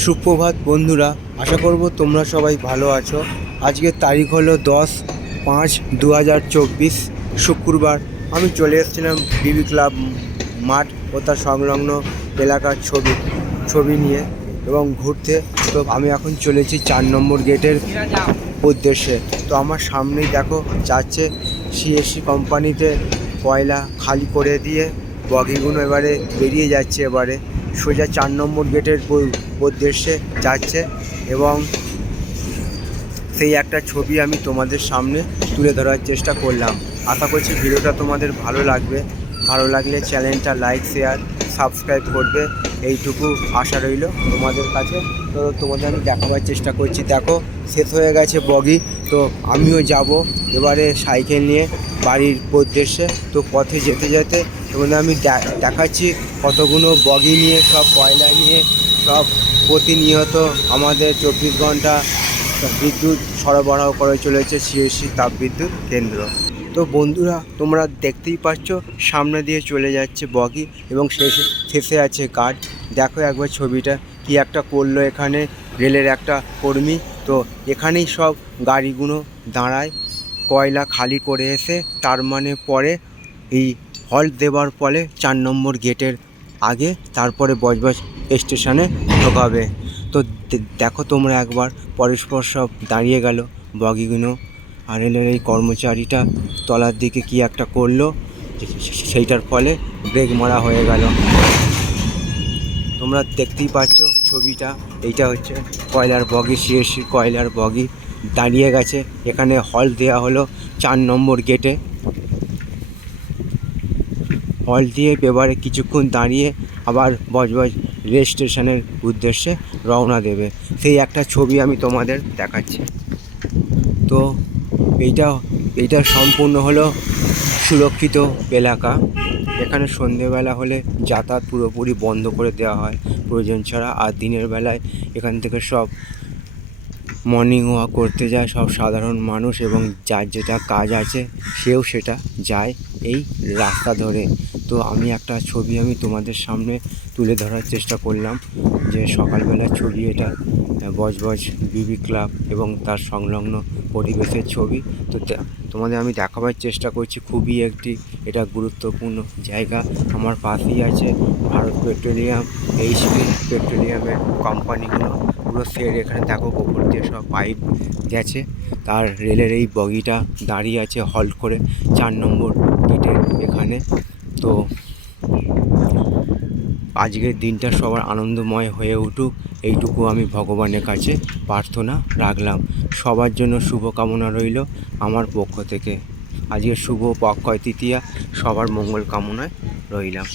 সুপ্রভাত বন্ধুরা, আশা করব তোমরা সবাই ভালো আছো। আজকের তারিখ হলো দশ পাঁচ দু শুক্রবার। আমি চলে এসেছিলাম বিবি ক্লাব মাঠ ও তার সংলগ্ন এলাকার ছবি ছবি নিয়ে এবং ঘুরতে। তো আমি এখন চলেছি চার নম্বর গেটের উদ্দেশ্যে। তো আমার সামনেই দেখো যাচ্ছে সিএসসি কোম্পানিতে কয়লা খালি করে দিয়ে বগিগুলো এবারে বেরিয়ে যাচ্ছে এবারে। সোজা চার নম্বর গেটের উদ্দেশ্যে যাচ্ছে এবং সেই একটা ছবি আমি তোমাদের সামনে তুলে ধরার চেষ্টা করলাম। আশা করছি ভিডিওটা তোমাদের ভালো লাগবে। ভালো লাগলে চ্যানেলটা লাইক, শেয়ার, সাবস্ক্রাইব করবে। এইটুকু আশা রইল তোমাদের কাছে। তো তোমাদের আমি দেখাবার চেষ্টা করছি। দেখো, শেষ হয়ে গেছে বগি। তো আমিও যাব এবারে সাইকেল নিয়ে বাড়ির উদ্দেশ্যে। তো পথে যেতে যেতে তোমাদের আমি দেখাচ্ছি কতগুলো বগি নিয়ে, সব কয়লা নিয়ে, সব প্রতিনিয়ত আমাদের চব্বিশ ঘণ্টা বিদ্যুৎ সরবরাহ করে চলেছে সিএসসি তাপবিদ্যুৎ কেন্দ্র। তো বন্ধুরা, তোমরা দেখতেই পাচ্ছ, সামনে দিয়ে চলে যাচ্ছে বগি এবং শেষে শেষে আছে গার্ড দেখো একবার ছবিটা, কি একটা করল এখানে রেলের একটা কর্মী। তো এখানেই সব গাড়িগুলো দাঁড়ায়, কয়লা খালি করে এসে, তার মানে পরে এই হল্ট দেওয়ার ফলে চার নম্বর গেটের আগে তারপরে বজবজ স্টেশনে ঢোকাবে। তো দেখো তোমরা একবার, পরস্পর সব দাঁড়িয়ে গেল। বগিগুলো আর রেলের এই কর্মচারীটা তলার দিকে কি একটা করল সেইটার ফলে ব্রেক মারা হয়ে গেল। তোমরা দেখতেই পাচ্ছ ছবিটা, এইটা হচ্ছে কয়লার বগি সিএসসি কয়লার বগি দাঁড়িয়ে গেছে। এখানে হল দেওয়া হলো চার নম্বর গেটে। হল দিয়ে এবারে কিছুক্ষণ দাঁড়িয়ে আবার বজবজ রেল স্টেশনের উদ্দেশ্যে রওনা দেবে। সেই একটা ছবি আমি তোমাদের দেখাচ্ছি। তো এইটা এইটা সম্পূর্ণ হলো সুরক্ষিত এলাকা। এখানে সন্ধেবেলা হলে যাতায়াত পুরোপুরি বন্ধ করে দেওয়া হয়। প্রয়োজন ছাড়া আর দিনের বেলায় এখান থেকে সব মর্নিং ওয়াক করতে যায় সব সাধারণ মানুষ এবং যার যেটা কাজ আছে সেও সেটা যায় এই রাস্তা ধরে। তো আমি একটা ছবি আমি তোমাদের সামনে তুলে ধরার চেষ্টা করলাম যে সকালবেলার ছবি এটা বজবজ বিবি ক্লাব এবং তার সংলগ্ন পরিবেশের ছবি। তো, তোমাদের আমি দেখাবার চেষ্টা করছি, খুবই একটি এটা গুরুত্বপূর্ণ জায়গা। আমার পাশেই আছে ভারত পেট্রোলিয়াম, এইচপি পেট্রোলিয়ামের কোম্পানিগুলো। পুরো সের এখানে দেখো গোবর দিয়ে সব পাইপ গেছে। তার রেলের এই বগিটা দাঁড়িয়ে আছে হল্ট করে চার নম্বর গেটের এখানে। তো আজকের দিনটা সবার আনন্দময় হয়ে উঠুক। এইটুকু আমি ভগবানের কাছে প্রার্থনা রাখলাম। সবার জন্য শুভকামনা রইল আমার পক্ষ থেকে। আজকের শুভ পক্ষয় তৃতীয়া সবার মঙ্গল কামনায় রইলাম।